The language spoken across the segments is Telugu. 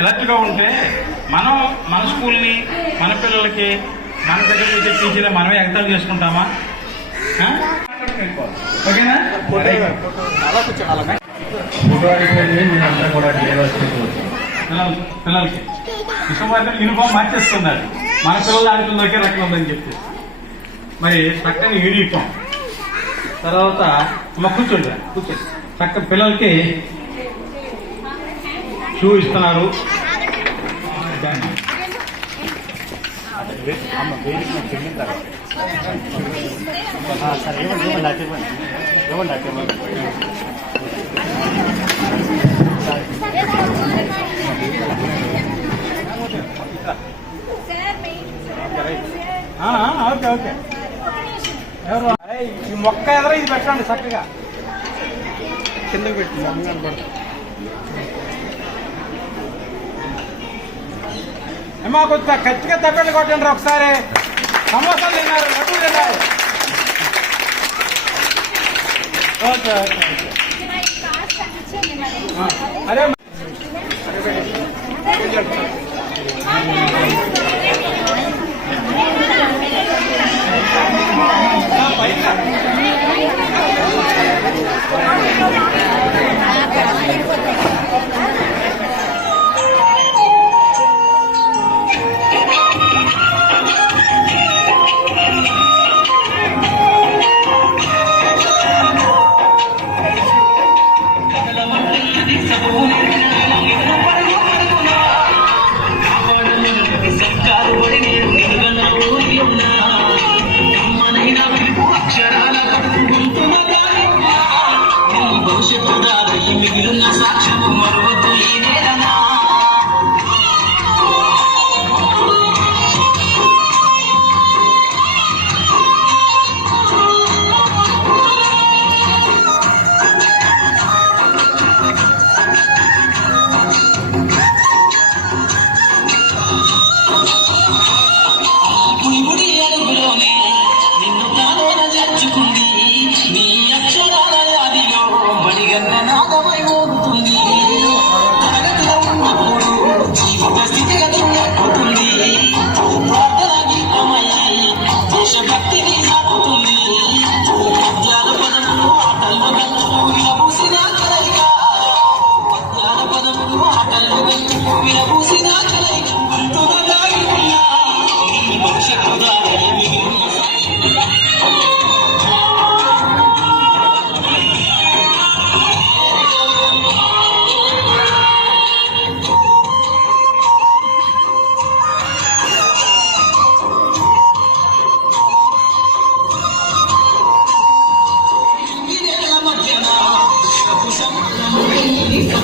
ఎలర్ట్గా ఉంటే మనం మన స్కూల్ని మన పిల్లలకి మన దగ్గర వచ్చే టీచర్లు మనమే ఎగతాలు చేసుకుంటామా? ఆ? ఓకేనా? ఫోటో అయిపోయింది మీరంతా కూడా పిల్లలు పిల్లలకి. యూనిఫామ్ మార్చేస్తున్నారు మన పిల్లలు ఆడుతుందకే రకం ఉందని చెప్పి. మరి చక్కని యూనిఫామ్. తర్వాత కూర్చోండి కూర్చోండి. చక్క పిల్లలకి షూ ఇస్తున్నారు ఆ, ఆ, ఓకే ఓకే. ఎవరు? ఈ మొక్క ఎదర ఇది పెట్టండి చక్కగా. కిందకి పెట్టి మాకు కొంచెం గట్టిగా తప్పట్లు కొట్టండి ఒకసారి. సమోసాలు తిన్నారు లడ్డు తిన్నారు. Okay okay okay.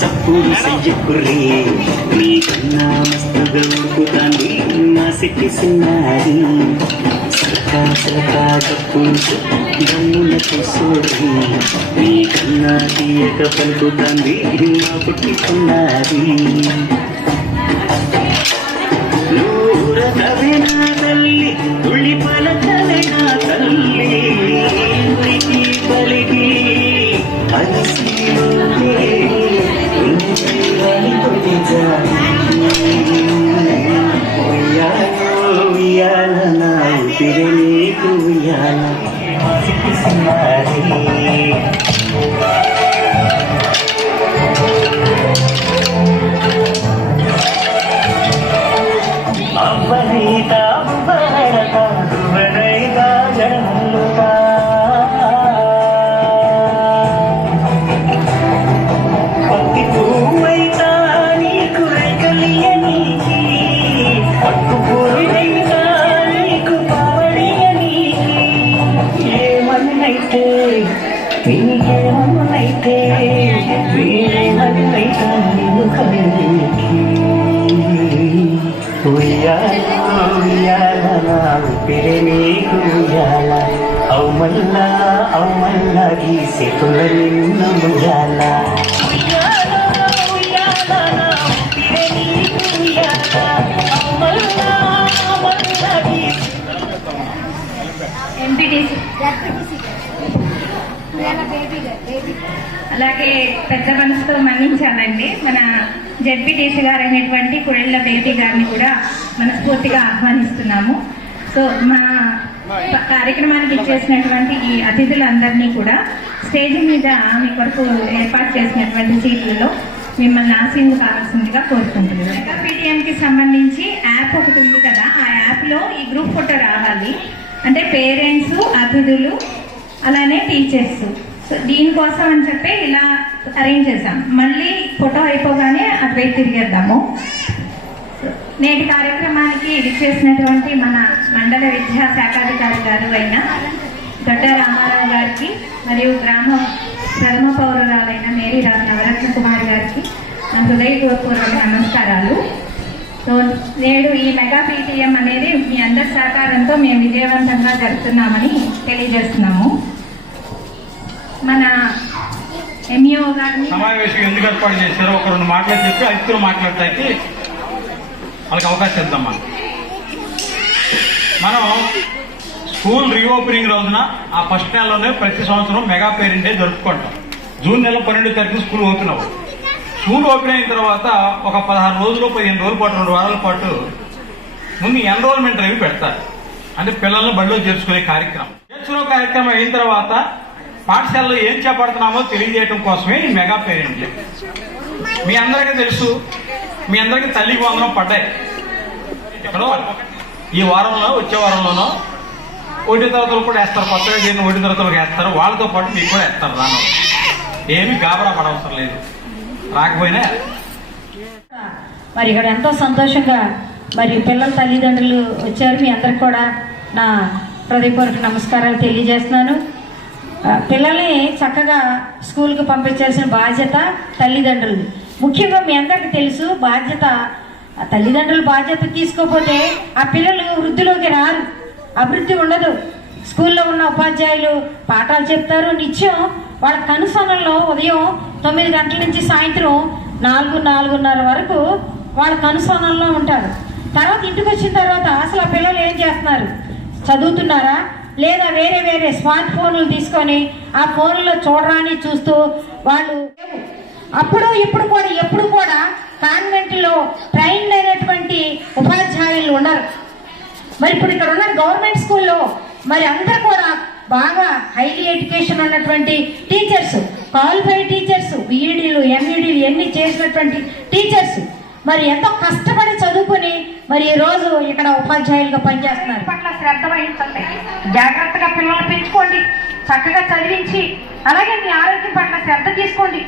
సప్పుడు చెయ్యకుర్రి నీకన్నా మస్తుగా ఉడుకుతాంది మా సిట్టి సిన్నారి. సరకా సలకా కప్పులు దమ్ముల చూసోరి నీకన్నా తీయక పలుకుతాంది మా పుట్టి కొన్నారి. నూరదవినా తల్లి తుళి పలకవినా తల్లి. అలాగే పెద్ద మనసుతో మన్నించాలండి. మన జడ్పీటీసీ గారు అనేటువంటి కుళ్ళ బేబీ గారిని కూడా మనస్ఫూర్తిగా ఆహ్వానిస్తున్నాము. సో మా కార్యక్రమానికి ఇచ్చేసినటువంటి ఈ అతిథులందరినీ కూడా స్టేజ్ మీద మీ కొరకు ఏర్పాటు చేసినటువంటి సీట్లలో మిమ్మల్ని ఆశీర్వ కావాల్సిందిగా కోరుకుంటున్నాను. పీటీఎం కి సంబంధించి యాప్ ఒకటి ఉంది కదా ఆ యాప్లో ఈ గ్రూప్ ఫోటో రావాలి. అంటే పేరెంట్స్ అతిథులు అలానే టీచర్స్. సో దీనికోసం అని చెప్పి ఇలా అరేంజ్ చేసాం మళ్ళీ ఫోటో అయిపోగానే అటువైపు తిరిగేద్దాము. నేటి కార్యక్రమానికి విచ్చేసినటువంటి మన మండల విద్యా శాఖాధికారి గారు అయిన దొడ్డ రామారావు గారికి మరియు గ్రామ ప్రథమ పౌరురాలైన మేరీ రామ్ నవరత్న కుమార్ గారికి నా హృదయపూర్వక నమస్కారాలు. సో నేడు ఈ మెగా పీటీఎం అనేది మీ అందరి సహకారంతో మేము విజయవంతంగా జరుపుతున్నామని తెలియజేస్తున్నాము. మన ఎంఈఓ గారిని సమావేశం ఎందుకు ఏర్పాటు చేశారో ఒక రెండు మాటలు చెప్పి ఐదుగురు మాట్లాడటానికి వాళ్ళకి అవకాశం ఇద్దాం మనం మనం స్కూల్ రీఓపెనింగ్ రోజున ఆ ఫస్ట్ నెలలోనే ప్రతి సంవత్సరం మెగా పేరెంట్ డే జరుపుకుంటాం. జూన్ నెల పన్నెండు తారీఖు స్కూల్ ఓపెన్ అవ్వదు. స్కూల్ ఓపెన్ అయిన తర్వాత ఒక పదహారు రోజులు పదిహేను రోజుల పాటు రెండు వారాల పాటు ముందు ఎన్రోల్మెంట్ డ్రైవ్ పెడతారు. అంటే పిల్లల్ని బడిలో చేర్చుకునే కార్యక్రమం. చేర్చుకునే కార్యక్రమం అయిన తర్వాత పాఠశాలలో ఏం చేపడుతున్నామో తెలియజేయడం కోసమే ఈ మెగా పేరెంట్ డే. మీ అందరికీ తెలుసు మీ అందరికీ తల్లికి వందనం పడ్డాయి. ఎక్కడో. ఈ వారంలో వచ్చే వారంలోనో ఒకటి తరగతులు కూడా వేస్తారు కొత్తగా చేరిన ఒకటి తరగతులకు వేస్తారు. వాళ్ళతో పాటు మీకు కూడా వేస్తారు రాను. ఏమీ గాబరా పడవసరం లేదు. రాకపోయినా మరి ఇక్కడ ఎంతో సంతోషంగా మరి పిల్లల తల్లిదండ్రులు వచ్చారు. మీ అందరికి కూడా నా హృదయపూర్వక నమస్కారాలు తెలియజేస్తున్నాను. పిల్లల్ని చక్కగా స్కూల్కి పంపించాల్సిన బాధ్యత తల్లిదండ్రులు. ముఖ్యంగా మీ అందరికీ తెలుసు బాధ్యత తల్లిదండ్రులు బాధ్యత తీసుకోకపోతే ఆ పిల్లలు వృద్ధిలోకి రారు. అభివృద్ధి ఉండదు. స్కూల్లో ఉన్న ఉపాధ్యాయులు పాఠాలు చెప్తారు. నిత్యం వాళ్ళ కనుసనల్లో ఉదయం తొమ్మిది గంటల నుంచి సాయంత్రం నాలుగు నాలుగున్నర వరకు వాళ్ళ కనుసనంలో ఉంటారు. తర్వాత ఇంటికి వచ్చిన తర్వాత అసలు ఆ పిల్లలు ఏం చేస్తున్నారు? చదువుతున్నారా? లేదా వేరే వేరే స్మార్ట్ ఫోన్లు తీసుకొని ఆ ఫోన్లో చూడరాని చూస్తూ వాళ్ళు అప్పుడు ఇప్పుడు కూడా ఎప్పుడు కూడా కాన్వెంట్లో ట్రైన్ అయినటువంటి ఉపాధ్యాయులు ఉన్నారు. మరి ఇప్పుడు ఇక్కడ ఉన్న గవర్నమెంట్ స్కూల్లో. మరి అందరు కూడా బాగా హైలీ ఎడ్యుకేషన్ ఉన్నటువంటి టీచర్స్ క్వాలిఫైడ్ టీచర్స్ బీఈడీలు ఎంఈడీలు ఎన్ని చేసినటువంటి టీచర్స్ మరి ఎంతో కష్టపడి చదువుకుని మరి ఈ రోజు ఇక్కడ ఉపాధ్యాయులుగా పనిచేస్తున్నారు. పట్ల శ్రద్ధ వహించండి. జాగ్రత్తగా పిల్లల్ని పెంచుకోండి. చక్కగా చదివించి అలాగే మీ ఆరోగ్యం పట్ల శ్రద్ధ తీసుకోండి.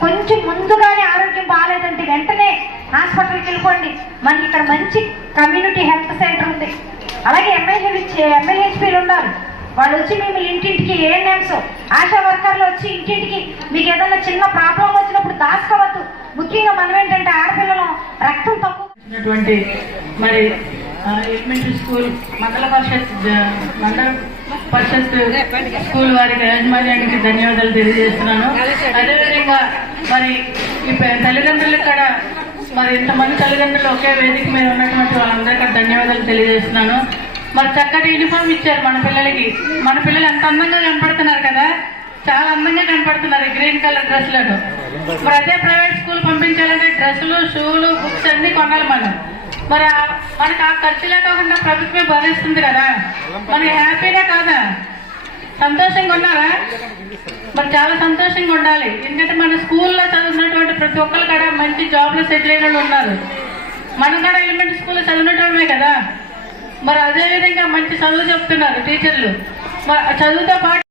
కొంచెం ముందుగానే ఆరోగ్యం బాగాలేదంటే వెంటనే హాస్పిటల్కి వెళ్ళిపోండి. మనకి ఇక్కడ మంచి కమ్యూనిటీ హెల్త్ సెంటర్ ఉంది. అలాగే ఎంఐహెచ్ ఎంఐహెచ్పీలు ఉన్నారు. వాళ్ళు వచ్చి మిమ్మల్ని ఇంటింటికి ఏఎన్ఎంస్ ఆశా వర్కర్లు వచ్చి ఇంటింటికి. మీకు ఏదైనా చిన్న ప్రాబ్లం వచ్చినప్పుడు దాచుకోవద్దు. ముఖ్యంగా మనం ఏంటంటే ఆడపిల్లలు ఉన్నటువంటి మరి ఎలిమెంటరీ స్కూల్ మండల పరిషత్ మండల పరిషత్ స్కూల్ వారికి యాజమాన్యానికి ధన్యవాదాలు తెలియజేస్తున్నాను. అదేవిధంగా మరి ఈ తల్లిదండ్రులు ఇక్కడ మరి ఇంతమంది తల్లిదండ్రులు ఒకే వేదిక మీద ఉన్నటువంటి వాళ్ళందరికీ ధన్యవాదాలు తెలియజేస్తున్నాను. మరి చక్కటి యూనిఫామ్ ఇచ్చారు మన పిల్లలకి. మన పిల్లలు ఎంత అందంగా కనపడుతున్నారు కదా? చాలా అందంగా కనపడుతున్నారు గ్రీన్ కలర్ డ్రెస్లను మరి అదే ప్రైవేట్ స్కూల్ పంపించాలంటే డ్రెస్సులు షూలు బుక్స్ అన్ని కొనాలి మనం. మరి మనకి ఆ ఖర్చులే కాకుండా ప్రభుత్వమే భరిస్తుంది కదా. మనకి హ్యాపీనే కాదా? సంతోషంగా ఉన్నారా మరి చాలా సంతోషంగా ఉండాలి. ఎందుకంటే మన స్కూల్లో చదువుతున్నటువంటి ప్రతి ఒక్కరు కూడా మంచి జాబ్లో సెటిల్ అయిన వాళ్ళు ఉన్నారు. మనం కూడా ఎలిమెంటరీ స్కూల్లో చదివినటమే కదా. మరి అదేవిధంగా మంచి చదువు చెప్తున్నారు టీచర్లు మరి చదువుతో పాటు